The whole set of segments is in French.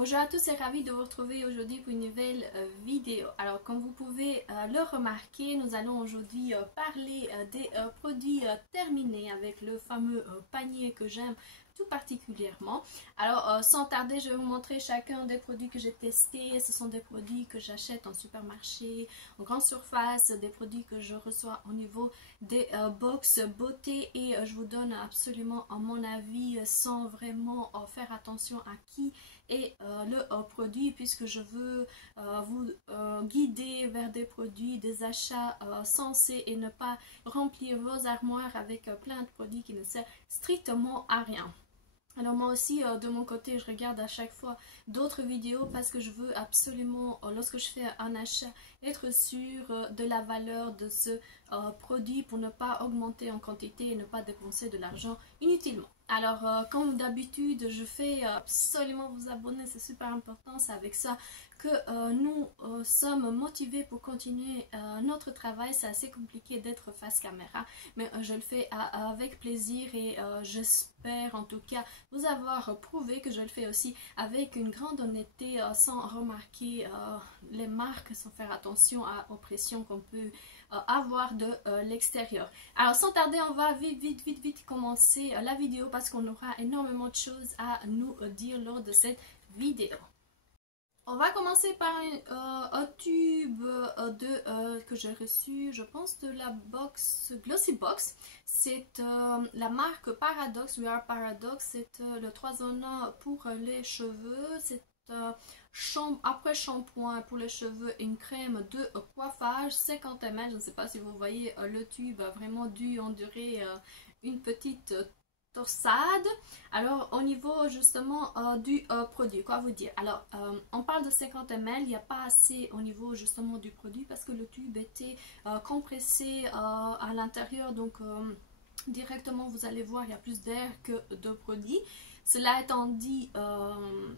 Bonjour à tous et ravi de vous retrouver aujourd'hui pour une nouvelle vidéo. Alors comme vous pouvez le remarquer, nous allons aujourd'hui parler des produits terminés avec le fameux panier que j'aime tout particulièrement. Alors sans tarder, je vais vous montrer chacun des produits que j'ai testés. Ce sont des produits que j'achète en supermarché, en grande surface, des produits que je reçois au niveau des box beauté et je vous donne absolument mon avis sans vraiment faire attention à qui et le produit, puisque je veux vous guider vers des produits, des achats sensés et ne pas remplir vos armoires avec plein de produits qui ne servent strictement à rien. Alors moi aussi de mon côté je regarde à chaque fois d'autres vidéos parce que je veux absolument lorsque je fais un achat être sûre de la valeur de ce produit pour ne pas augmenter en quantité et ne pas dépenser de l'argent inutilement. Alors comme d'habitude je fais absolument vous abonner, c'est super important, c'est avec ça que nous sommes motivés pour continuer notre travail. C'est assez compliqué d'être face caméra mais je le fais avec plaisir et j'espère en tout cas vous avoir prouvé que je le fais aussi avec une grande honnêteté sans remarquer les marques, sans faire attention aux pressions qu'on peut avoir de l'extérieur. Alors sans tarder on va vite commencer la vidéo parce qu'on aura énormément de choses à nous dire lors de cette vidéo. On va commencer par un tube que j'ai reçu, je pense de la box Glossy Box. C'est la marque Paradox, We Are Paradox. C'est le 3 en 1 pour les cheveux. C'est après shampoing pour les cheveux, une crème de coiffage 50 ml. Je ne sais pas si vous voyez le tube a vraiment dû endurer une petite torsade. Alors au niveau justement du produit, quoi vous dire, alors on parle de 50 ml, il n'y a pas assez au niveau justement du produit parce que le tube était compressé à l'intérieur, donc directement vous allez voir il y a plus d'air que de produit. Cela étant dit,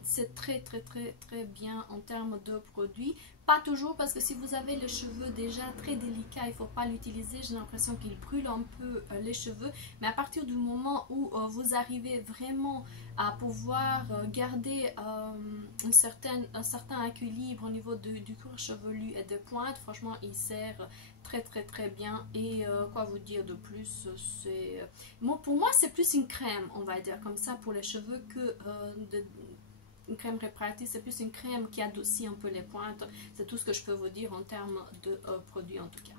c'est très bien en termes de produits. Pas toujours, parce que si vous avez les cheveux déjà très délicats, il ne faut pas l'utiliser. J'ai l'impression qu'il brûle un peu les cheveux. Mais à partir du moment où vous arrivez vraiment à pouvoir garder un certain équilibre au niveau du cuir chevelu et des pointes, franchement il sert très bien. Et quoi vous dire de plus, c'est pour moi c'est plus une crème, on va dire comme ça, pour les cheveux que une crème réparatrice. C'est plus une crème qui adoucit un peu les pointes. C'est tout ce que je peux vous dire en termes de produits en tout cas.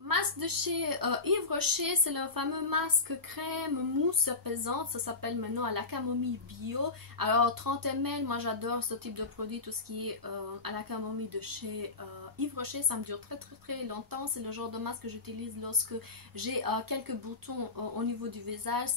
Masque de chez Yves Rocher, c'est le fameux masque crème mousse apaisante, ça s'appelle maintenant à la camomille bio. Alors 30 ml, moi j'adore ce type de produit, tout ce qui est à la camomille de chez Yves Rocher, ça me dure très longtemps. C'est le genre de masque que j'utilise lorsque j'ai quelques boutons au niveau du visage.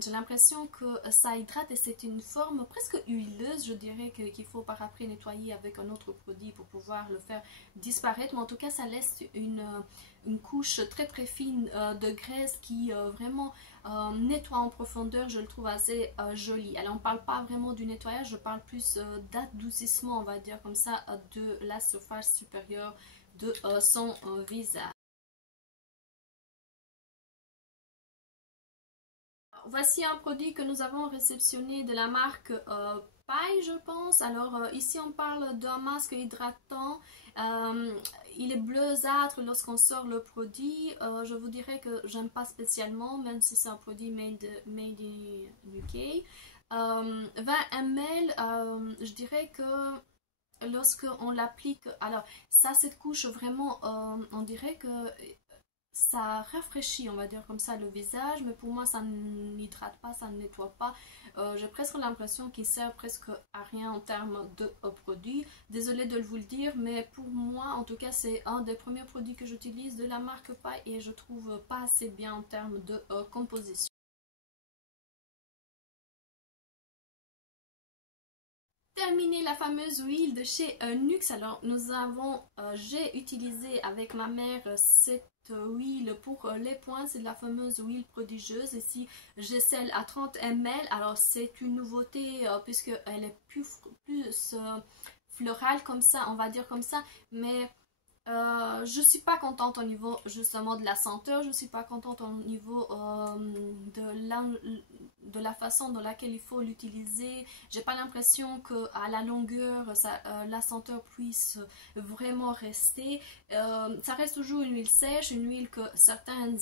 J'ai l'impression que ça hydrate et c'est une forme presque huileuse, je dirais qu'il faut par après nettoyer avec un autre produit pour pouvoir le faire disparaître, mais en tout cas ça laisse une couche très fine de graisse qui vraiment nettoie en profondeur. Je le trouve assez joli. Alors on ne parle pas vraiment du nettoyage, je parle plus d'adoucissement, on va dire comme ça, de la surface supérieure de son visage. Voici un produit que nous avons réceptionné de la marque Paille, je pense. Alors ici on parle d'un masque hydratant. Il est bleuâtre lorsqu'on sort le produit. Je vous dirais que j'aime pas spécialement, même si c'est un produit made in UK. 20 ml, je dirais que lorsqu'on l'applique, alors ça, cette couche vraiment, on dirait que ça rafraîchit, on va dire comme ça, le visage, mais pour moi ça n'hydrate pas, ça ne nettoie pas. J'ai presque l'impression qu'il sert presque à rien en termes de produit. Désolée de vous le dire, mais pour moi en tout cas c'est un des premiers produits que j'utilise de la marque Paille et je trouve pas assez bien en termes de composition. Terminer la fameuse huile de chez Nuxe. Alors j'ai utilisé avec ma mère cette huile pour les points, c'est de la fameuse huile prodigieuse. Ici j'ai celle à 30 ml. Alors c'est une nouveauté puisque elle est plus florale comme ça, on va dire comme ça, mais je suis pas contente au niveau justement de la senteur, je suis pas contente au niveau de la façon dans laquelle il faut l'utiliser. J'ai pas l'impression que à la longueur la senteur puisse vraiment rester. Ça reste toujours une huile sèche, une huile que certaines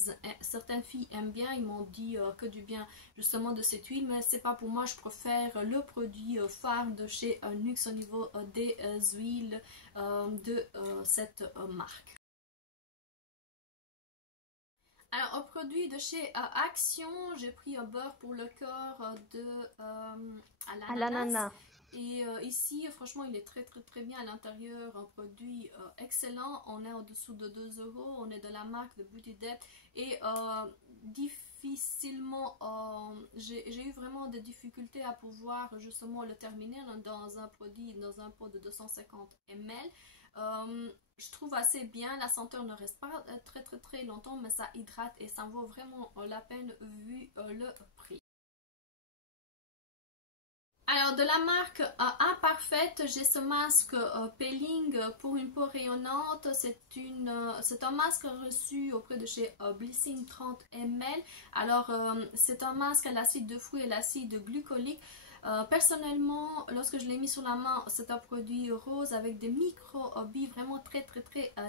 filles aiment bien. Ils m'ont dit que du bien justement de cette huile, mais c'est pas pour moi. Je préfère le produit phare de chez Nuxe au niveau des huiles de cette marque. Alors, un produit de chez Action, j'ai pris un beurre pour le corps à l'ananas. Et ici, franchement, il est très bien à l'intérieur. Un produit excellent. On est en dessous de 2 €. On est de la marque de Beauty Depth. Et difficilement, j'ai eu vraiment des difficultés à pouvoir justement le terminer dans un produit, dans un pot de 250 ml. Je trouve assez bien, la senteur ne reste pas très longtemps, mais ça hydrate et ça vaut vraiment la peine vu le prix. Alors de la marque Imparfaite, j'ai ce masque peeling pour une peau rayonnante. C'est un masque reçu auprès de chez Blissing 30 ml. Alors c'est un masque à l'acide de fruits et l'acide glucolique. Personnellement, lorsque je l'ai mis sur la main, c'est un produit rose avec des micro-billes vraiment très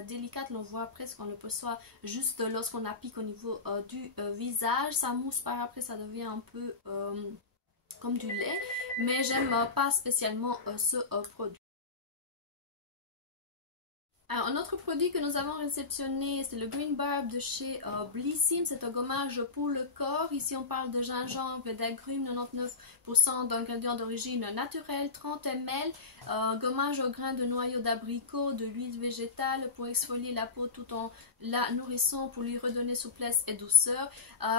délicates. On voit presque, on le perçoit juste lorsqu'on applique au niveau du visage. Ça mousse par après, ça devient un peu comme du lait, mais j'aime pas spécialement ce produit. Alors, un autre produit que nous avons réceptionné, c'est le Green Barb de chez Blissim. C'est un gommage pour le corps. Ici, on parle de gingembre et d'agrumes, 99% d'ingrédients d'origine naturelle, 30 ml. Gommage au grain de noyau d'abricot, de l'huile végétale pour exfolier la peau tout en la nourrissant, pour lui redonner souplesse et douceur.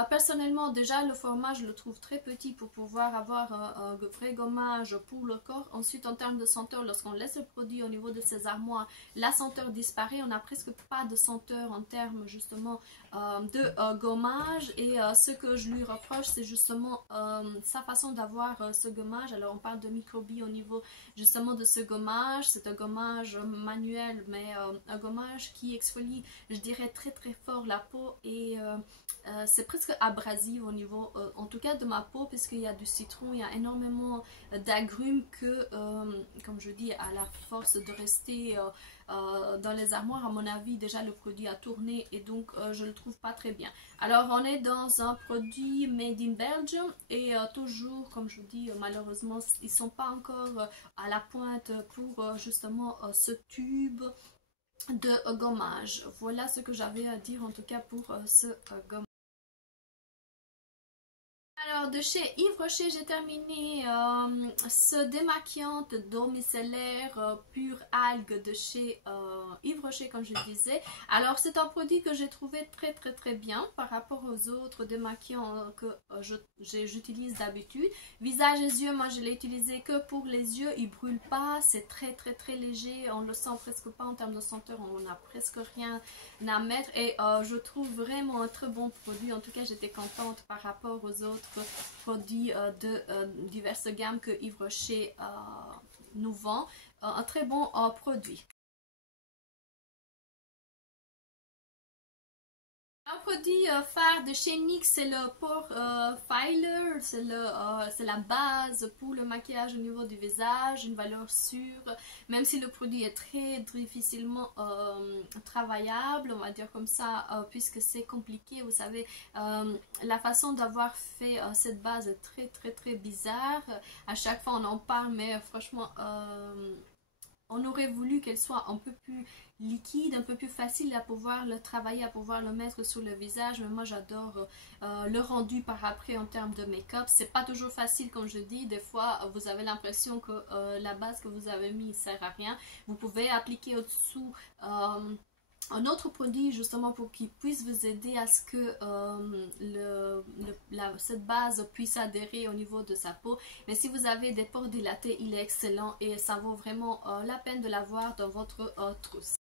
Personnellement, déjà, le format, je le trouve très petit pour pouvoir avoir un vrai gommage pour le corps. Ensuite, en termes de senteur, lorsqu'on laisse le produit au niveau de ses armoires, la senteur disparaît. On n'a presque pas de senteur en termes justement de gommage. Et ce que je lui reproche, c'est justement sa façon d'avoir ce gommage. Alors, on parle de microbilles au niveau justement de ce gommage. C'est un gommage manuel, mais un gommage qui exfolie, je dirais, très fort la peau. Et c'est presque abrasif au niveau, en tout cas de ma peau, puisqu'il y a du citron, il y a énormément d'agrumes que, comme je dis, à la force de rester dans les armoires, à mon avis, déjà le produit a tourné et donc je le trouve pas très bien. Alors on est dans un produit made in Belgium et toujours, comme je vous dis, malheureusement, ils sont pas encore à la pointe pour justement ce tube de gommage. Voilà ce que j'avais à dire en tout cas pour ce gommage. Alors de chez Yves Rocher, j'ai terminé ce démaquillant d'eau micellaire pure algue de chez Yves Rocher, comme je disais. Alors c'est un produit que j'ai trouvé très bien par rapport aux autres démaquillants que j'utilise d'habitude. Visage et yeux, moi je l'ai utilisé que pour les yeux, il brûle pas, c'est très léger, on le sent presque pas en termes de senteur, on n'a presque rien à mettre et je trouve vraiment un très bon produit. En tout cas, j'étais contente par rapport aux autres produits de diverses gammes que Yves Rocher nous vend. Un très bon produit. Un produit phare de chez NYX, c'est le Pore Filer, c'est la base pour le maquillage au niveau du visage, une valeur sûre, même si le produit est très difficilement travaillable, on va dire comme ça, puisque c'est compliqué, vous savez, la façon d'avoir fait cette base est très bizarre, à chaque fois on en parle, mais franchement, on aurait voulu qu'elle soit un peu plus liquide, un peu plus facile à pouvoir le travailler, à pouvoir le mettre sur le visage. Mais moi j'adore le rendu par après en termes de make-up. C'est pas toujours facile comme je dis. Des fois vous avez l'impression que la base que vous avez mis ne sert à rien. Vous pouvez appliquer au-dessous un autre produit justement pour qu'il puisse vous aider à ce que cette base puisse adhérer au niveau de sa peau. Mais si vous avez des pores dilatés, il est excellent et ça vaut vraiment la peine de l'avoir dans votre trousse.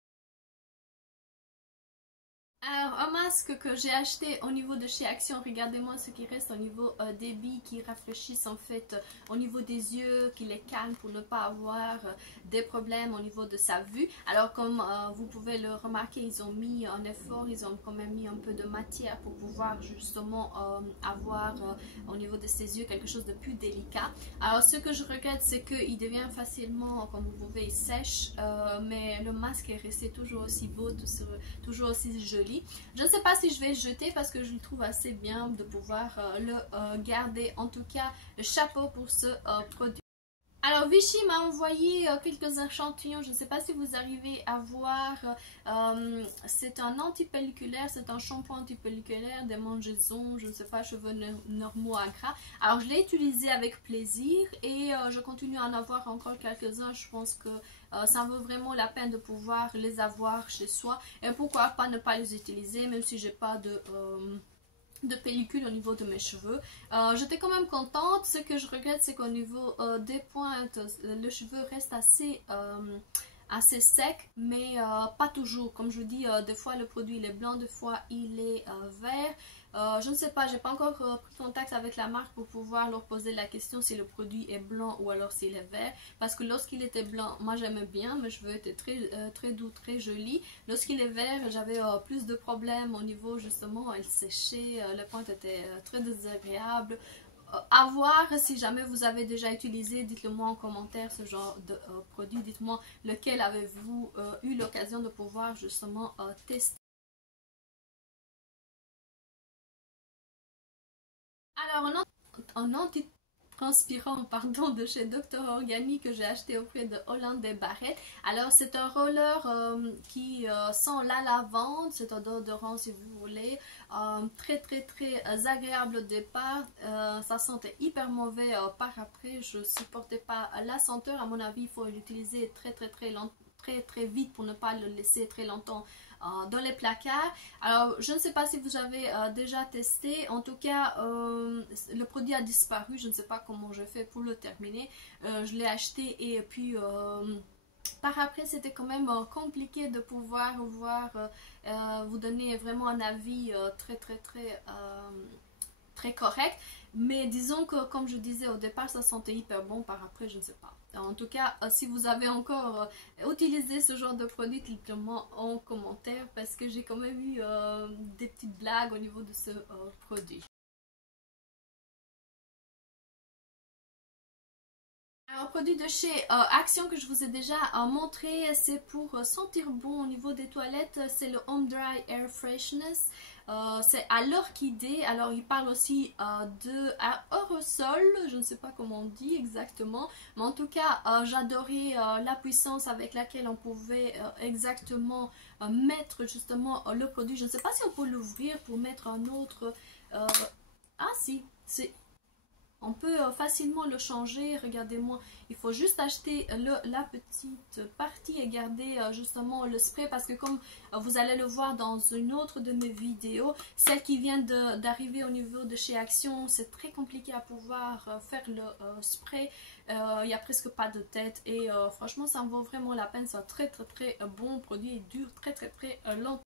Alors, un masque que j'ai acheté au niveau de chez Action, regardez-moi ce qui reste au niveau des billes qui rafraîchissent en fait au niveau des yeux, qui les calment pour ne pas avoir des problèmes au niveau de sa vue. Alors, comme vous pouvez le remarquer, ils ont mis un effort, ils ont quand même mis un peu de matière pour pouvoir justement avoir au niveau de ses yeux quelque chose de plus délicat. Alors, ce que je regrette, c'est qu'il devient facilement, comme vous pouvez, sèche, mais le masque est resté toujours aussi beau, toujours aussi joli. Je ne sais pas si je vais le jeter parce que je le trouve assez bien de pouvoir le garder. En tout cas, chapeau pour ce produit. Alors Vichy m'a envoyé quelques échantillons, je ne sais pas si vous arrivez à voir, c'est un antipelliculaire, c'est un shampoing antipelliculaire, des mangeaisons, je ne sais pas, cheveux normaux à gras. Alors je l'ai utilisé avec plaisir et je continue à en avoir encore quelques-uns, je pense que ça vaut vraiment la peine de pouvoir les avoir chez soi et pourquoi pas ne pas les utiliser même si j'ai pas de pellicule au niveau de mes cheveux. J'étais quand même contente. Ce que je regrette, c'est qu'au niveau des pointes, le cheveu reste assez sec, mais pas toujours. Comme je vous dis, des fois le produit il est blanc, des fois il est vert. Je ne sais pas, j'ai pas encore pris contact avec la marque pour pouvoir leur poser la question si le produit est blanc ou alors s'il est vert. Parce que lorsqu'il était blanc, moi j'aimais bien, mes cheveux étaient très doux, très jolis. Lorsqu'il est vert, j'avais plus de problèmes au niveau justement, elle séchait, la pointe était très désagréable. À voir, si jamais vous avez déjà utilisé, dites-le moi en commentaire ce genre de produit. Dites-moi lequel avez-vous eu l'occasion de pouvoir justement tester. Alors, un antitranspirant pardon, de chez Dr. Organic que j'ai acheté auprès de Holland & Barrett. Alors, c'est un roller qui sent la lavande, c'est un odorant si vous voulez, très agréable au départ. Ça sentait hyper mauvais par après, je supportais pas la senteur. À mon avis, il faut l'utiliser très vite pour ne pas le laisser très longtemps dans les placards. Alors je ne sais pas si vous avez déjà testé, en tout cas le produit a disparu, je ne sais pas comment je fais pour le terminer. Je l'ai acheté et puis par après c'était quand même compliqué de pouvoir vous donner vraiment un avis très correct. Mais disons que, comme je disais au départ, ça sentait hyper bon. Par après, je ne sais pas. En tout cas, si vous avez encore utilisé ce genre de produit, dites-le-moi en commentaire parce que j'ai quand même eu des petites blagues au niveau de ce produit. Un produit de chez Action que je vous ai déjà montré, c'est pour sentir bon au niveau des toilettes, c'est le Home Dry Air Freshness. C'est à l'orchidée, alors il parle aussi de aérosol, je ne sais pas comment on dit exactement, mais en tout cas j'adorais la puissance avec laquelle on pouvait exactement mettre justement le produit. Je ne sais pas si on peut l'ouvrir pour mettre un autre. Ah si, c'est on peut facilement le changer, regardez-moi, il faut juste acheter la petite partie et garder justement le spray parce que comme vous allez le voir dans une autre de mes vidéos, celle qui vient d'arriver au niveau de chez Action, c'est très compliqué à pouvoir faire le spray, il n'y a presque pas de tête et franchement ça en vaut vraiment la peine, c'est un très bon produit et dure très longtemps.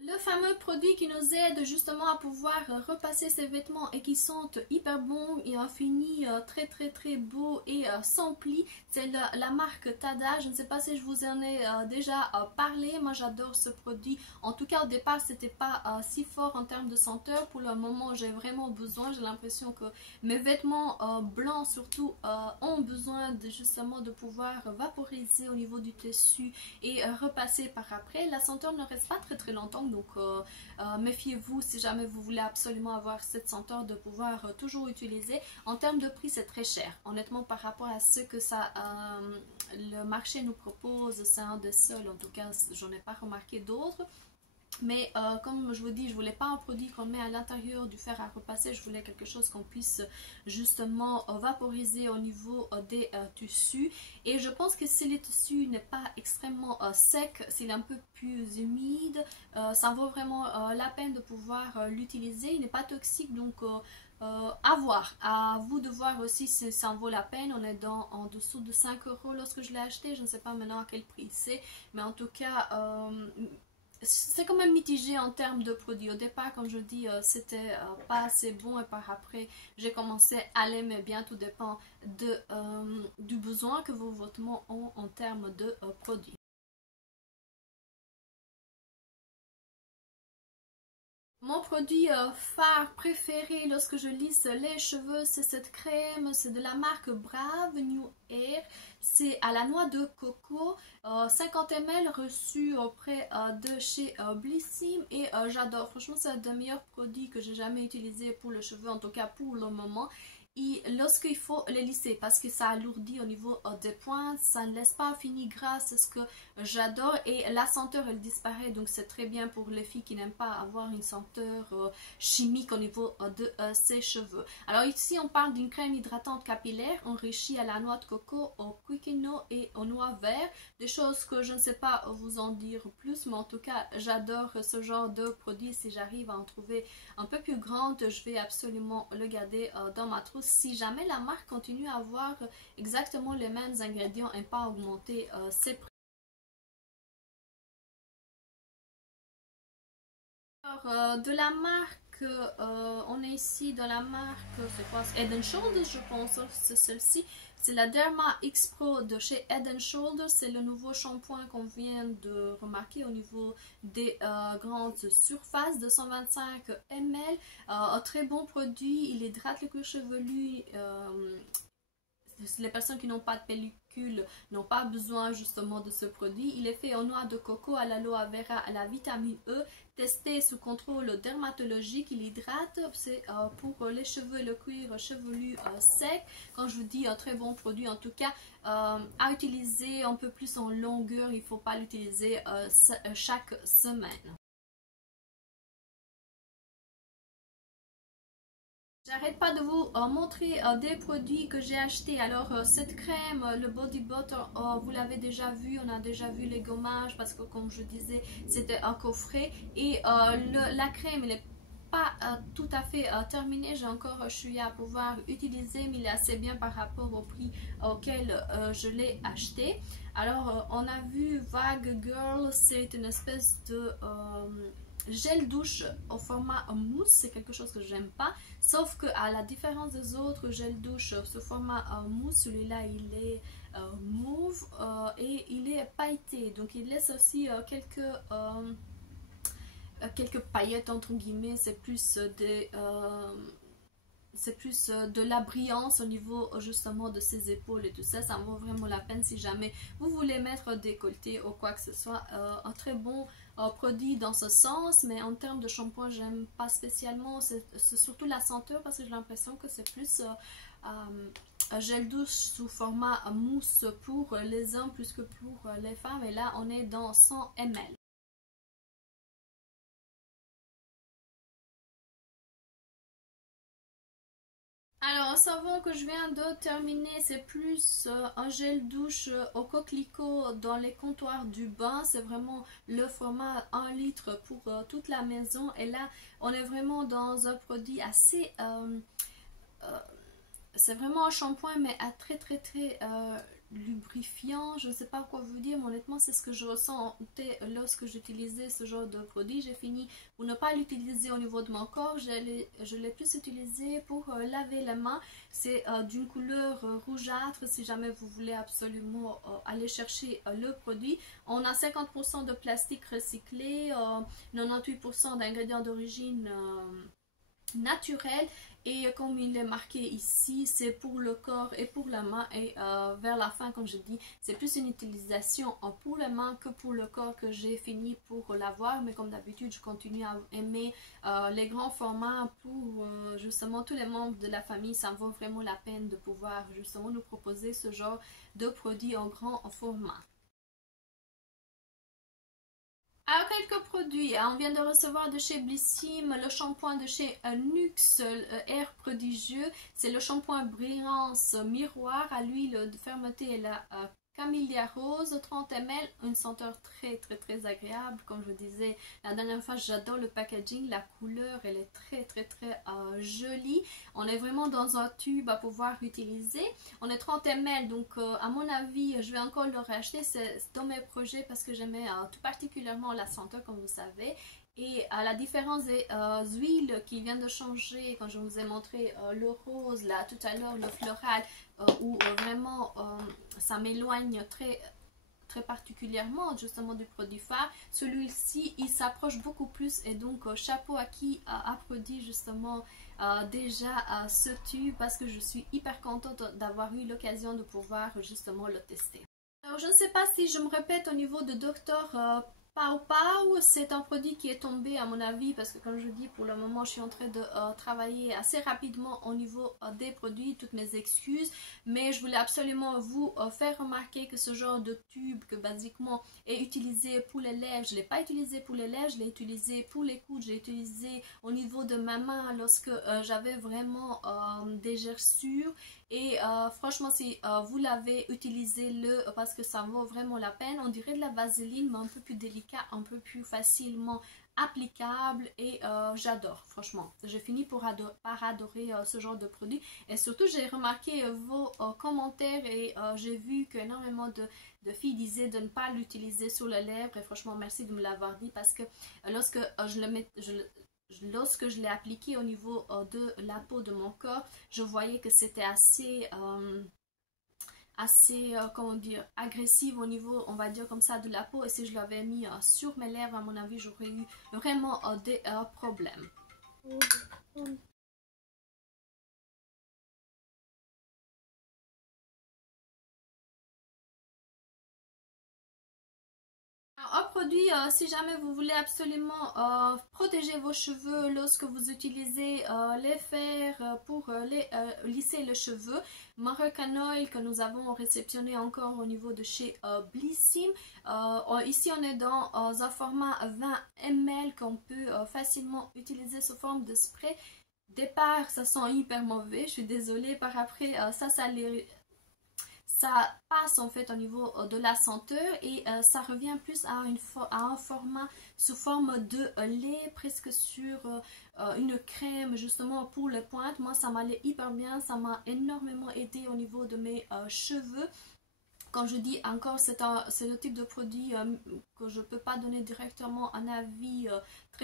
Le fameux produit qui nous aide justement à pouvoir repasser ses vêtements et qui sentent hyper bon et un fini très beau et sans pli, c'est la marque Tada. Je ne sais pas si je vous en ai déjà parlé, moi j'adore ce produit. En tout cas au départ c'était pas si fort en termes de senteur, pour le moment j'ai vraiment besoin, j'ai l'impression que mes vêtements blancs surtout ont besoin justement de pouvoir vaporiser au niveau du tissu et repasser par après. La senteur ne reste pas très longtemps, donc méfiez-vous si jamais vous voulez absolument avoir cette senteur de pouvoir toujours utiliser. En termes de prix, c'est très cher. Honnêtement, par rapport à ce que le marché nous propose, c'est un des seuls. En tout cas, j'en ai pas remarqué d'autres. Mais comme je vous dis, je voulais pas un produit qu'on met à l'intérieur du fer à repasser, je voulais quelque chose qu'on puisse justement vaporiser au niveau des tissus. Et je pense que si le tissu n'est pas extrêmement sec, s'il est un peu plus humide, ça vaut vraiment la peine de pouvoir l'utiliser. Il n'est pas toxique, donc à voir, à vous de voir aussi si ça en vaut la peine. On est en dessous de 5 euros lorsque je l'ai acheté, je ne sais pas maintenant à quel prix c'est, mais en tout cas c'est quand même mitigé en termes de produits. Au départ, comme je dis, c'était pas assez bon et par après j'ai commencé à l'aimer bien. Tout dépend du besoin que vos vêtements ont en termes de produits. Mon produit phare préféré lorsque je lisse les cheveux, c'est cette crème, c'est de la marque Brave New Air, c'est à la noix de coco, 50 ml reçu auprès de chez Blissim et j'adore, franchement c'est un des meilleurs produits que j'ai jamais utilisé pour les cheveux, en tout cas pour le moment. Et lorsqu'il faut les lisser, parce que ça alourdit au niveau des pointes, ça ne laisse pas un fini gras, c'est ce que j'adore, et la senteur elle disparaît, donc c'est très bien pour les filles qui n'aiment pas avoir une senteur chimique au niveau de ses cheveux. Alors ici on parle d'une crème hydratante capillaire enrichie à la noix de coco, au quinquino et au noix vert, des choses que je ne sais pas vous en dire plus, mais en tout cas j'adore ce genre de produit. Si j'arrive à en trouver un peu plus grande, je vais absolument le garder dans ma trousse si jamais la marque continue à avoir exactement les mêmes ingrédients et pas augmenter ses prix. Alors, de la marque, on est ici dans la marque, c'est quoi? Head and Shoulders, je pense, c'est celle-ci. C'est la Derma X Pro de chez Head and Shoulders. C'est le nouveau shampoing qu'on vient de remarquer au niveau des grandes surfaces de 125 ml. Un très bon produit, il hydrate le cuir chevelu. Les personnes qui n'ont pas de pellicule n'ont pas besoin justement de ce produit. Il est fait en noix de coco, à l'aloe vera, à la vitamine E, testé sous contrôle dermatologique. Il hydrate, c'est pour les cheveux et le cuir chevelu sec. Quand je vous dis un très bon produit, en tout cas à utiliser un peu plus en longueur, il ne faut pas l'utiliser chaque semaine. J'arrête pas de vous montrer des produits que j'ai achetés. Alors cette crème, le body butter, vous l'avez déjà vu, on a déjà vu les gommages parce que comme je disais c'était un coffret. Et la crème elle n'est pas tout à fait terminée, j'ai encore un chouïa à pouvoir utiliser, mais il est assez bien par rapport au prix auquel je l'ai acheté. Alors on a vu Vague Girl, c'est une espèce de gel douche au format mousse, c'est quelque chose que j'aime pas, sauf que à la différence des autres gels douche, ce format mousse, celui-là il est mauve et il est pailleté, donc il laisse aussi quelques paillettes entre guillemets. C'est plus des c'est plus de la brillance au niveau justement de ses épaules et tout ça. Ça vaut vraiment la peine si jamais vous voulez mettre décolleté ou quoi que ce soit. Un très bon produit dans ce sens, mais en termes de shampoing j'aime pas spécialement. C'est surtout la senteur parce que j'ai l'impression que c'est plus un gel douche sous format mousse pour les hommes plus que pour les femmes, et là on est dans 100 ml. Alors, un savon que je viens de terminer, c'est plus un gel douche au coquelicot dans les comptoirs du bain. C'est vraiment le format 1 litre pour toute la maison. Et là, on est vraiment dans un produit assez... euh, c'est vraiment un shampoing, mais à très lubrifiant. Je ne sais pas quoi vous dire, mais honnêtement, c'est ce que je ressentais lorsque j'utilisais ce genre de produit. J'ai fini pour ne pas l'utiliser au niveau de mon corps. Je l'ai plus utilisé pour laver les mains. C'est d'une couleur rougeâtre si jamais vous voulez absolument aller chercher le produit. On a 50% de plastique recyclé, 98% d'ingrédients d'origine naturel, et comme il est marqué ici, c'est pour le corps et pour la main, et vers la fin comme je dis c'est plus une utilisation pour les mains que pour le corps que j'ai fini pour l'avoir, mais comme d'habitude je continue à aimer les grands formats pour justement tous les membres de la famille. Ça vaut vraiment la peine de pouvoir justement nous proposer ce genre de produits en grand format. Alors, quelques produits, hein. On vient de recevoir de chez Blissim le shampoing de chez Nuxe Air Prodigieux. C'est le shampoing brillance miroir à l'huile de fermeté et la Camellia Rose, 30 ml, une senteur très agréable. Comme je disais la dernière fois, j'adore le packaging, la couleur elle est très jolie. On est vraiment dans un tube à pouvoir utiliser. On est 30 ml, donc à mon avis je vais encore le racheter, c'est dans mes projets parce que j'aimais tout particulièrement la senteur comme vous savez. Et à la différence des huiles qui viennent de changer, quand je vous ai montré le rose là tout à l'heure, le floral, où vraiment ça m'éloigne très particulièrement justement du produit phare, celui-ci il s'approche beaucoup plus et donc chapeau à qui a produit justement déjà ce tube parce que je suis hyper contente d'avoir eu l'occasion de pouvoir justement le tester. Alors je ne sais pas si je me répète au niveau de Dr. Pau Pau, c'est un produit qui est tombé à mon avis parce que comme je dis pour le moment je suis en train de travailler assez rapidement au niveau des produits, toutes mes excuses, mais je voulais absolument vous faire remarquer que ce genre de tube que basiquement est utilisé pour les lèvres, je ne l'ai pas utilisé pour les lèvres, je l'ai utilisé pour les coudes, je l'ai utilisé au niveau de ma main lorsque j'avais vraiment des gerçures. Et franchement si vous l'avez, utilisez-le parce que ça vaut vraiment la peine. On dirait de la vaseline mais un peu plus délicat, un peu plus facilement applicable et j'adore franchement. J'ai fini par adorer ce genre de produit et surtout j'ai remarqué vos commentaires et j'ai vu qu'énormément de filles disaient de ne pas l'utiliser sur les lèvres et franchement merci de me l'avoir dit parce que lorsque lorsque je l'ai appliqué au niveau de la peau de mon corps, je voyais que c'était assez comment dire, agressive au niveau, on va dire comme ça, de la peau. Et si je l'avais mis sur mes lèvres, à mon avis, j'aurais eu vraiment des problèmes. Un produit, si jamais vous voulez absolument protéger vos cheveux lorsque vous utilisez les fers pour lisser les cheveux, Moroccan Oil que nous avons réceptionné encore au niveau de chez Blissim. Ici on est dans un format 20 ml qu'on peut facilement utiliser sous forme de spray. Départ ça sent hyper mauvais, je suis désolée, par après ça passe en fait au niveau de la senteur et ça revient plus à un format sous forme de lait, presque sur une crème justement pour les pointes. Moi ça m'allait hyper bien, ça m'a énormément aidé au niveau de mes cheveux. Quand je dis encore, c'est le type de produit que je ne peux pas donner directement un avis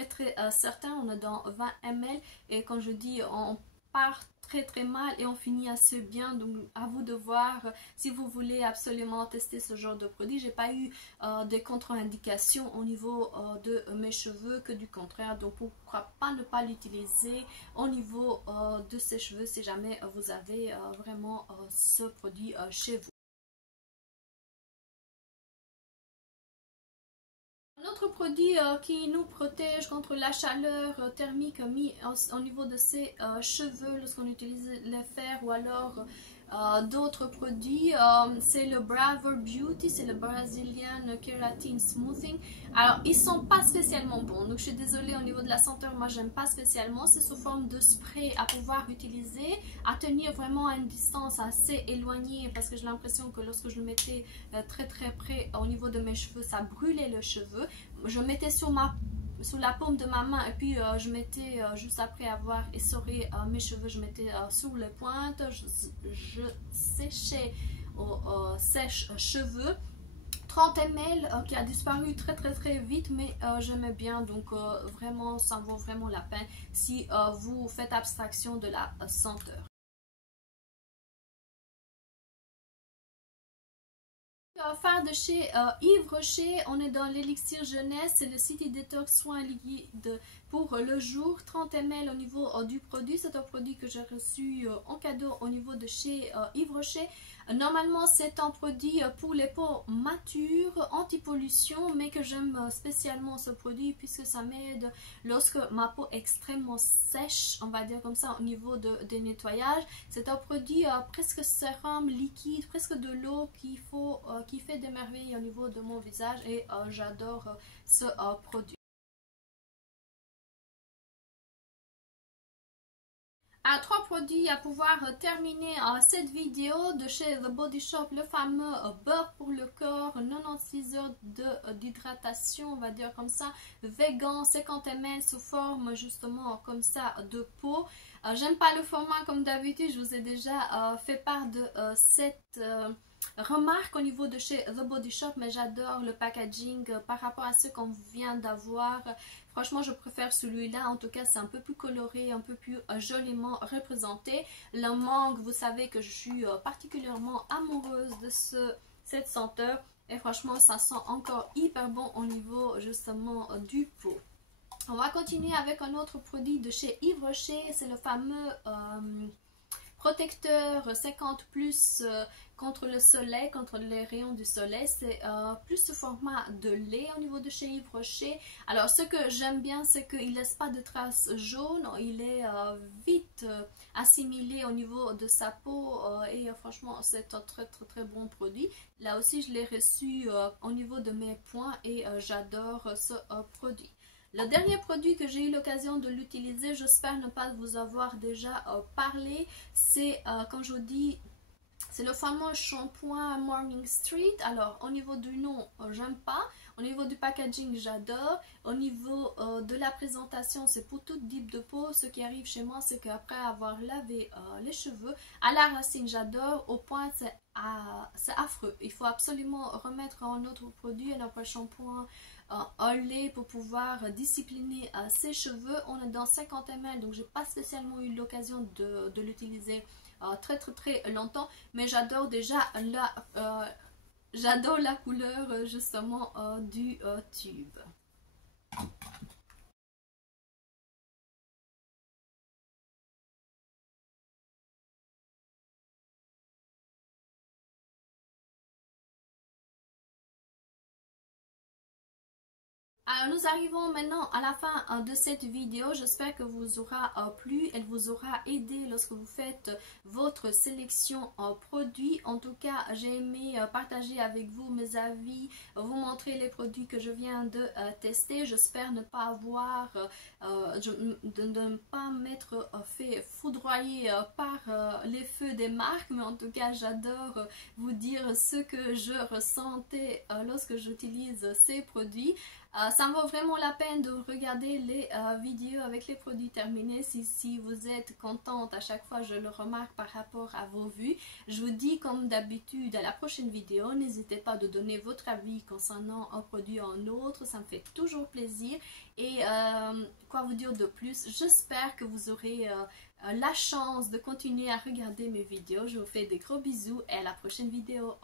très certain. On est dans 20 ml et quand je dis on part très mal et on finit assez bien, donc à vous de voir si vous voulez absolument tester ce genre de produit. J'ai pas eu des contre-indications au niveau de mes cheveux, que du contraire, donc pourquoi pas ne pas l'utiliser au niveau de ces cheveux si jamais vous avez vraiment ce produit chez vous. Un autre produit qui nous protège contre la chaleur thermique mis au niveau de ses cheveux lorsqu'on utilise les fers ou alors d'autres produits, c'est le Bravo Beauty, c'est le Brazilian Keratin Smoothing. Alors ils sont pas spécialement bons, donc je suis désolée au niveau de la senteur, moi j'aime pas spécialement. C'est sous forme de spray à pouvoir utiliser, à tenir vraiment à une distance assez éloignée parce que j'ai l'impression que lorsque je le mettais très près au niveau de mes cheveux, ça brûlait le cheveu. Je mettais sur la paume de ma main et puis je mettais juste après avoir essoré mes cheveux, je mettais sur les pointes, je séchais au sèche-cheveux. 30 ml qui a disparu très vite, mais j'aimais bien, donc vraiment ça vaut vraiment la peine si vous faites abstraction de la senteur. Phare de chez Yves Rocher, on est dans l'élixir jeunesse, c'est le City Detox soin liquide pour le jour, 30 ml au niveau du produit. C'est un produit que j'ai reçu en cadeau au niveau de chez Yves Rocher. Normalement c'est un produit pour les peaux matures, anti-pollution, mais que j'aime spécialement ce produit puisque ça m'aide lorsque ma peau est extrêmement sèche, on va dire comme ça, au niveau des nettoyages. C'est un produit presque sérum liquide, presque de l'eau qui fait des merveilles au niveau de mon visage et j'adore ce produit. À 3 produits à pouvoir terminer cette vidéo de chez The Body Shop, le fameux beurre pour le corps, 96 heures d'hydratation, on va dire comme ça, vegan, 50 ml sous forme justement comme ça de peau. J'aime pas le format comme d'habitude, je vous ai déjà fait part de cette remarque au niveau de chez The Body Shop, mais j'adore le packaging par rapport à ce qu'on vient d'avoir. Franchement, je préfère celui-là. En tout cas, c'est un peu plus coloré, un peu plus joliment représenté. Le mangue, vous savez que je suis particulièrement amoureuse de cette senteur. Et franchement, ça sent encore hyper bon au niveau justement du pot. On va continuer avec un autre produit de chez Yves Rocher. C'est le fameux protecteur 50 plus contre le soleil, contre les rayons du soleil. C'est plus ce format de lait au niveau de chez Yves Rocher. Alors ce que j'aime bien, c'est qu'il ne laisse pas de traces jaunes, il est vite assimilé au niveau de sa peau et franchement c'est un très bon produit. Là aussi je l'ai reçu au niveau de mes poings et j'adore ce produit. Le dernier produit que j'ai eu l'occasion de l'utiliser, j'espère ne pas vous avoir déjà parlé, c'est, comme je vous dis, c'est le fameux shampoing Morning Street. Alors, au niveau du nom, j'aime pas. Au niveau du packaging, j'adore. Au niveau de la présentation, c'est pour tout type de peau. Ce qui arrive chez moi, c'est qu'après avoir lavé les cheveux, à la racine, j'adore. Au point, c'est affreux. Il faut absolument remettre un autre produit, un autre shampoing, un lait pour pouvoir discipliner ses cheveux. On est dans 50 ml, donc j'ai pas spécialement eu l'occasion de l'utiliser très longtemps, mais j'adore déjà j'adore la couleur justement du tube. Alors nous arrivons maintenant à la fin de cette vidéo. J'espère que vous aura plu, elle vous aura aidé lorsque vous faites votre sélection en produits. En tout cas, j'ai aimé partager avec vous mes avis, vous montrer les produits que je viens de tester. J'espère ne pas avoir, de ne pas m'être fait foudroyer par les feux des marques, mais en tout cas j'adore vous dire ce que je ressentais lorsque j'utilise ces produits. Ça me vaut vraiment la peine de regarder les vidéos avec les produits terminés. Si vous êtes contente, à chaque fois je le remarque par rapport à vos vues. Je vous dis comme d'habitude à la prochaine vidéo, n'hésitez pas de donner votre avis concernant un produit ou un autre, ça me fait toujours plaisir. Et quoi vous dire de plus, j'espère que vous aurez la chance de continuer à regarder mes vidéos. Je vous fais des gros bisous et à la prochaine vidéo.